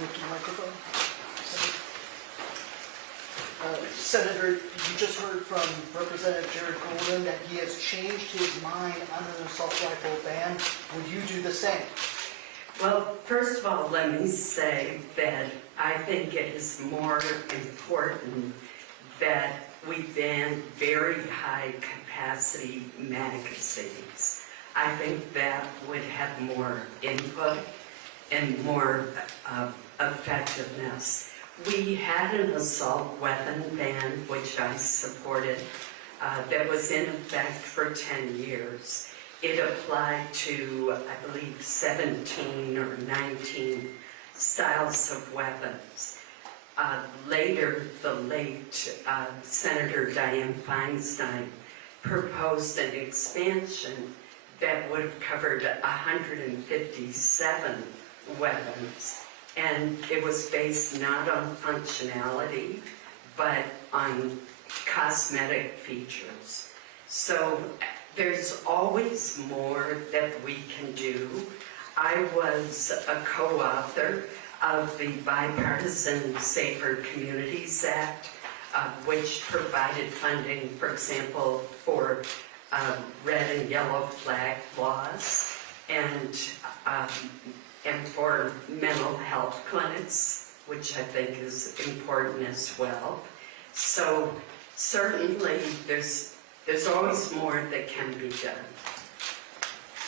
move to the microphone. Senator, you just heard from Representative Jared Golden that he has changed his mind on an assault rifle ban. Would you do the same? Well, first of all, let me say that I think it is more important that we ban very high capacity magazines. I think that would have more input and more effectiveness. We had an assault weapon ban, which I supported, that was in effect for 10 years. It applied to, I believe, 17 or 19 styles of weapons. Later, the late Senator Dianne Feinstein proposed an expansion that would have covered 157 weapons. And it was based not on functionality, but on cosmetic features. So there's always more that we can do. I was a co-author of the bipartisan Safer Communities Act, which provided funding, for example, for red and yellow flag laws and for mental health clinics, which I think is important as well. So certainly there's always more that can be done.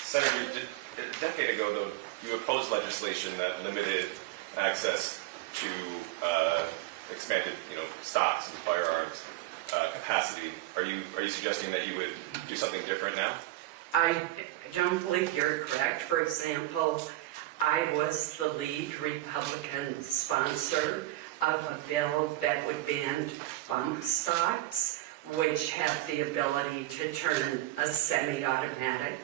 Senator, a decade ago, though, you opposed legislation that limited access to expanded, stocks and firearms capacity. Are you suggesting that you would do something different now? I don't believe you're correct. For example, I was the lead Republican sponsor of a bill that would ban bump stocks, which have the ability to turn a semi-automatic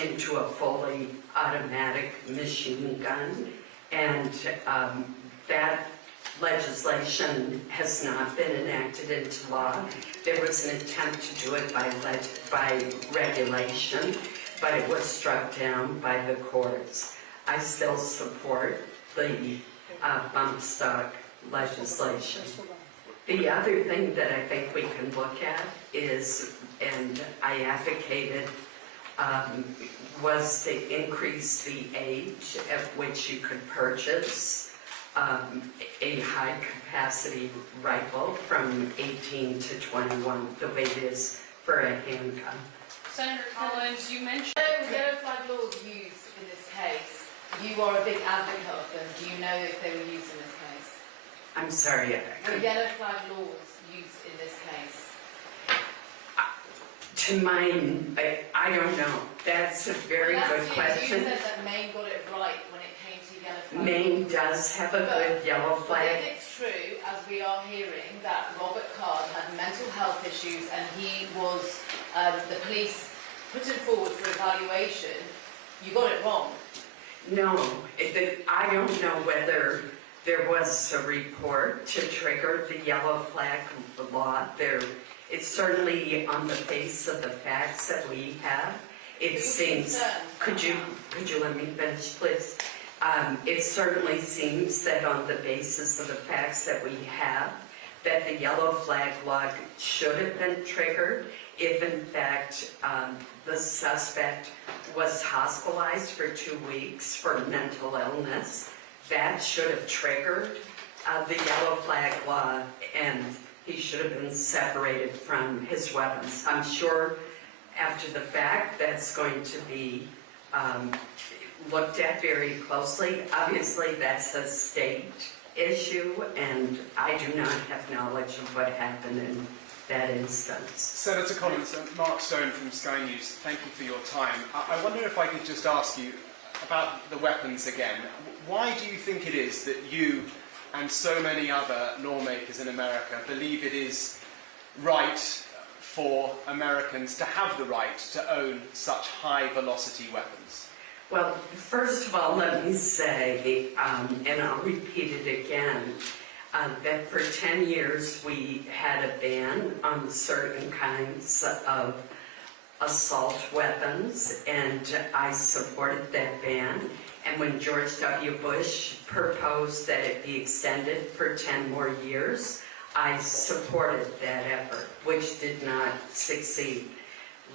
into a fully automatic machine gun. And that legislation has not been enacted into law. There was an attempt to do it by regulation, but it was struck down by the courts. I still support the bump stock legislation. The other thing that I think we can look at is, and I advocated, was to increase the age at which you could purchase a high-capacity rifle from 18 to 21, the way it is for a handgun. Senator Collins, you mentioned... Yellow flag laws used in this case. You are a big advocate of them. Do you know if they were used in this case? I'm sorry. The yellow flag laws used in this case. To mine, I don't know. That's a very good question. You said that Maine got it right when it came to yellow flag. Maine does have a good yellow flag. But if it's true, as we are hearing, that Robert Card had mental health issues and he was, the police put him forward for evaluation, you got it wrong. No, I don't know whether there was a report to trigger the yellow flag law. It's certainly on the face of the facts that we have. It seems. Could you let me finish, please? It certainly seems that on the basis of the facts that we have, that the yellow flag law should have been triggered if, in fact, the suspect was hospitalized for 2 weeks for mental illness. That should have triggered the yellow flag law, and he should have been separated from his weapons. I'm sure after the fact that's going to be looked at very closely. Obviously, that's a state issue, and I do not have knowledge of what happened in that instance. Senator Collins, Mark Stone from Sky News, thank you for your time. I wonder if I could just ask you about the weapons again. Why do you think it is that you and so many other lawmakers in America believe it is right for Americans to have the right to own such high-velocity weapons? Well, first of all, let me say, and I'll repeat it again, that for 10 years we had a ban on certain kinds of assault weapons, and I supported that ban. And when George W. Bush proposed that it be extended for 10 more years, I supported that effort, which did not succeed.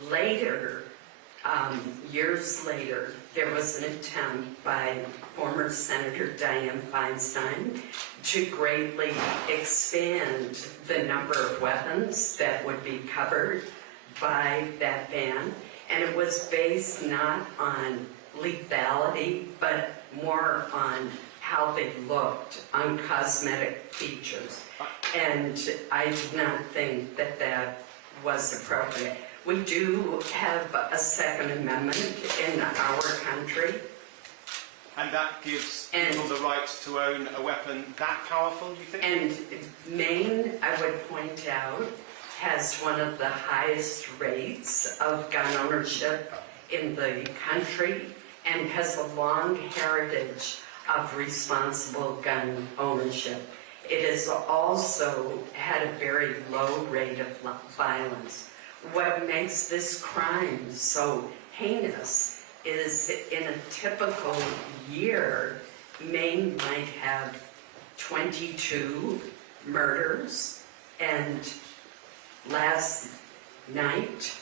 Later, years later, there was an attempt by former Senator Dianne Feinstein to greatly expand the number of weapons that would be covered by that ban. And it was based not on lethality, but more on how they looked, on cosmetic features. And I did not think that that was appropriate. We do have a Second Amendment in our country. And that gives And- people the right to own a weapon that powerful, you think? And Maine, I would point out, has one of the highest rates of gun ownership in the country and has a long heritage of responsible gun ownership. It has also had a very low rate of violence. What makes this crime so heinous is in a typical year, Maine might have 22 murders, and last night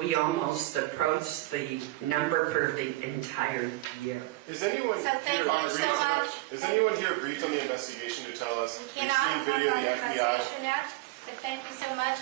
we almost approached the number for the entire year. Is anyone So thank here you so much. Is anyone here briefed on the investigation to tell us We we've cannot seen talk video about of the the FBI? investigation yet, but thank you so much